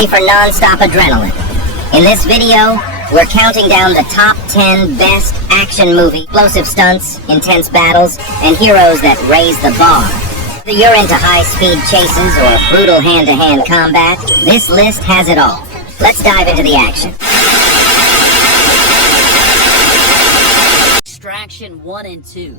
ready for non-stop adrenaline? In this video, we're counting down the top 10 best action movie, explosive stunts, intense battles, and heroes that raise the bar. Whether you're into high-speed chases or brutal hand-to-hand combat, this list has it all. Let's dive into the action. Extraction 1 and 2.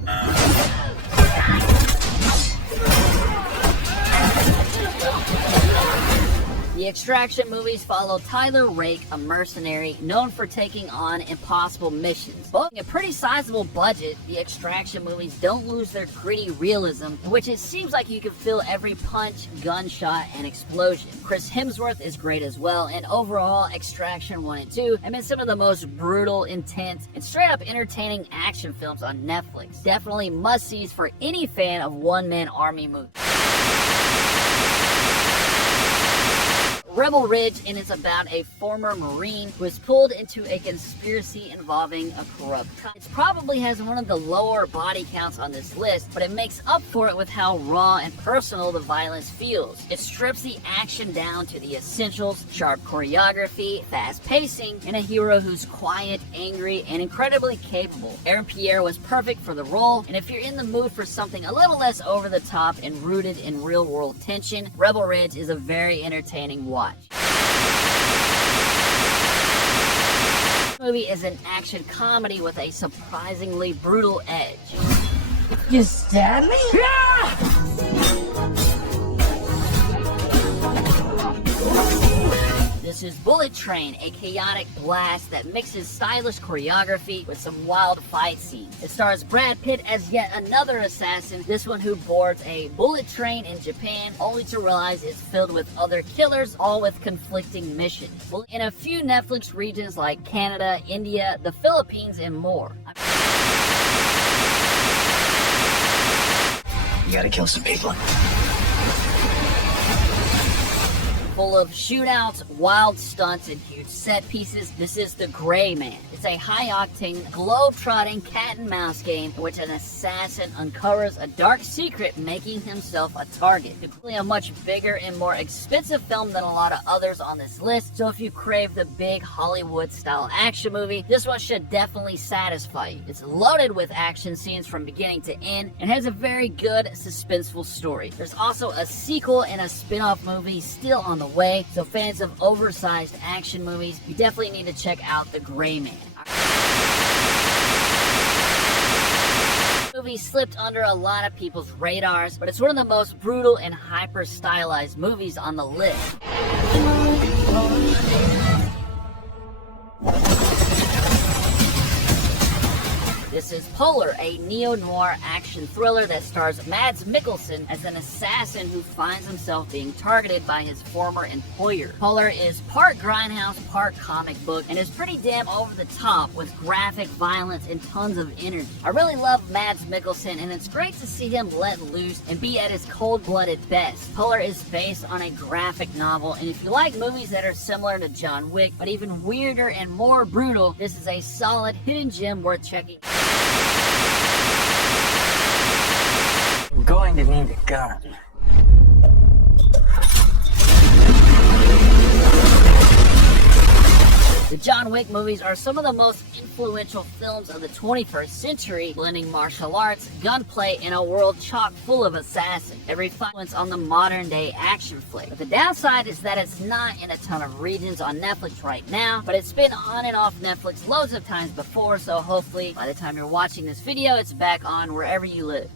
The Extraction movies follow Tyler Rake, a mercenary known for taking on impossible missions. Boasting a pretty sizable budget, the Extraction movies don't lose their gritty realism, in which it seems like you can feel every punch, gunshot, and explosion. Chris Hemsworth is great as well, and overall, Extraction 1 and 2 have been some of the most brutal, intense, and straight-up entertaining action films on Netflix. Definitely must-sees for any fan of one-man army movies. Rebel Ridge, and it's about a former Marine who is pulled into a conspiracy involving a corrupt cop. It probably has one of the lower body counts on this list, but it makes up for it with how raw and personal the violence feels. It strips the action down to the essentials: sharp choreography, fast pacing, and a hero who's quiet, angry, and incredibly capable. Aaron Pierre was perfect for the role, and if you're in the mood for something a little less over the top and rooted in real world tension, Rebel Ridge is a very entertaining watch. This movie is an action comedy with a surprisingly brutal edge. You stab me? Yeah! This is Bullet Train, a chaotic blast that mixes stylish choreography with some wild fight scenes. It stars Brad Pitt as yet another assassin, this one who boards a bullet train in Japan, only to realize it's filled with other killers, all with conflicting missions. In a few Netflix regions like Canada, India, the Philippines, and more. You gotta kill some people. Full of shootouts, wild stunts, and huge set pieces, this is The Gray Man. It's a high-octane, globe-trotting cat-and-mouse game in which an assassin uncovers a dark secret, making himself a target. It's really a much bigger and more expensive film than a lot of others on this list, so if you crave the big Hollywood-style action movie, this one should definitely satisfy you. It's loaded with action scenes from beginning to end, and has a very good, suspenseful story. There's also a sequel and a spin-off movie still on the way, so fans of oversized action movies, you definitely need to check out The Gray Man. This movie slipped under a lot of people's radars, but it's one of the most brutal and hyper-stylized movies on the list. This is Polar, a neo-noir action thriller that stars Mads Mikkelsen as an assassin who finds himself being targeted by his former employer. Polar is part grindhouse, part comic book, and is pretty damn over the top with graphic violence and tons of energy. I really love Mads Mikkelsen, and it's great to see him let loose and be at his cold-blooded best. Polar is based on a graphic novel, and if you like movies that are similar to John Wick, but even weirder and more brutal, this is a solid hidden gem worth checking. I'm going to need a gun. The John Wick movies are some of the most influential films of the 21st century, blending martial arts, gunplay, and a world chock full of assassins. Every influence on the modern-day action flick. But the downside is that it's not in a ton of regions on Netflix right now, but it's been on and off Netflix loads of times before, so hopefully by the time you're watching this video, it's back on wherever you live.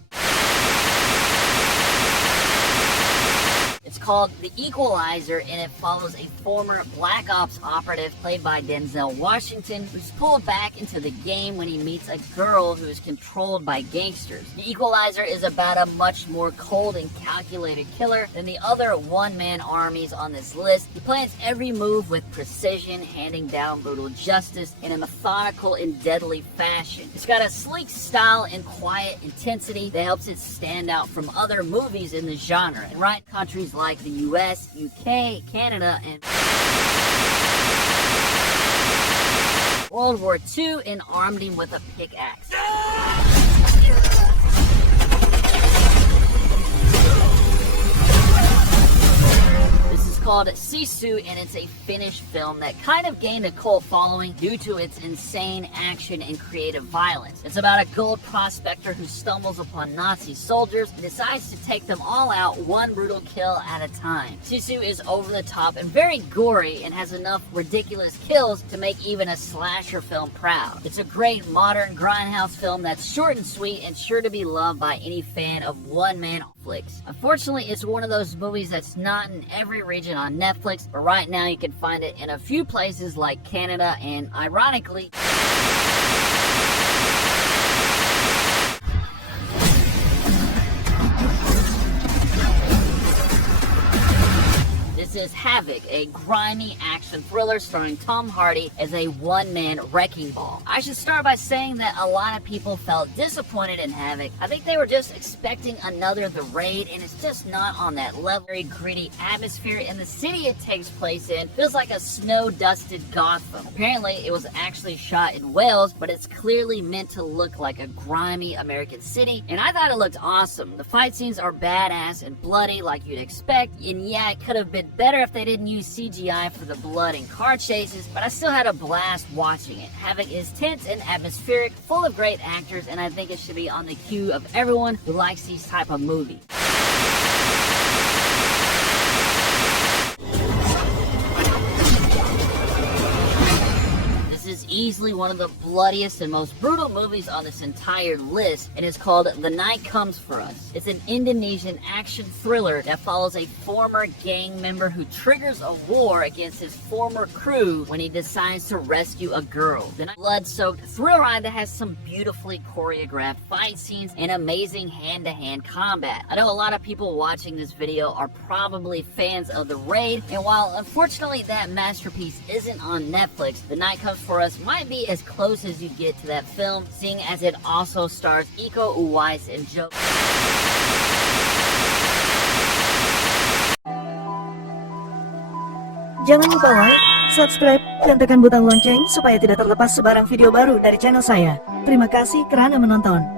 It's called The Equalizer, and it follows a former Black Ops operative played by Denzel Washington who's pulled back into the game when he meets a girl who is controlled by gangsters. The Equalizer is about a much more cold and calculated killer than the other one-man armies on this list. He plans every move with precision, handing down brutal justice in a methodical and deadly fashion. It's got a sleek style and quiet intensity that helps it stand out from other movies in the genre. And right, countries like the US, UK, Canada, and World War II, and armed him with a pickaxe. This is called Sisu, and it's a Finnish film that kind of gained a cult following due to its insane action and creative violence. It's about a gold prospector who stumbles upon Nazi soldiers and decides to take them all out one brutal kill at a time. Sisu is over the top and very gory and has enough ridiculous kills to make even a slasher film proud. It's a great modern grindhouse film that's short and sweet and sure to be loved by any fan of one-man flicks. Unfortunately, it's one of those movies that's not in every region on Netflix, but right now you can find it in a few places like Canada and, ironically, is Havoc, a grimy action thriller starring Tom Hardy as a one-man wrecking ball. I should start by saying that a lot of people felt disappointed in Havoc. I think they were just expecting another The Raid, and it's just not on that level. Very gritty atmosphere, and the city it takes place in feels like a snow-dusted Gotham. Apparently, it was actually shot in Wales, but it's clearly meant to look like a grimy American city, and I thought it looked awesome. The fight scenes are badass and bloody like you'd expect, and yeah, it could have been better if they didn't use CGI for the blood and car chases, but I still had a blast watching it. Havoc is tense and atmospheric, full of great actors, and I think it should be on the queue of everyone who likes these type of movies. Is easily one of the bloodiest and most brutal movies on this entire list, and is called The Night Comes For Us. It's an Indonesian action thriller that follows a former gang member who triggers a war against his former crew when he decides to rescue a girl. The blood-soaked thrill ride that has some beautifully choreographed fight scenes and amazing hand-to-hand combat. I know a lot of people watching this video are probably fans of The Raid, and while unfortunately that masterpiece isn't on Netflix, The Night Comes For Us might be as close as you get to that film, seeing as it also stars Iko Uwais and Joe. Jangan lupa like, subscribe, dan tekan butang lonceng supaya tidak terlepas sebarang video baru dari channel saya. Terima kasih kerana menonton.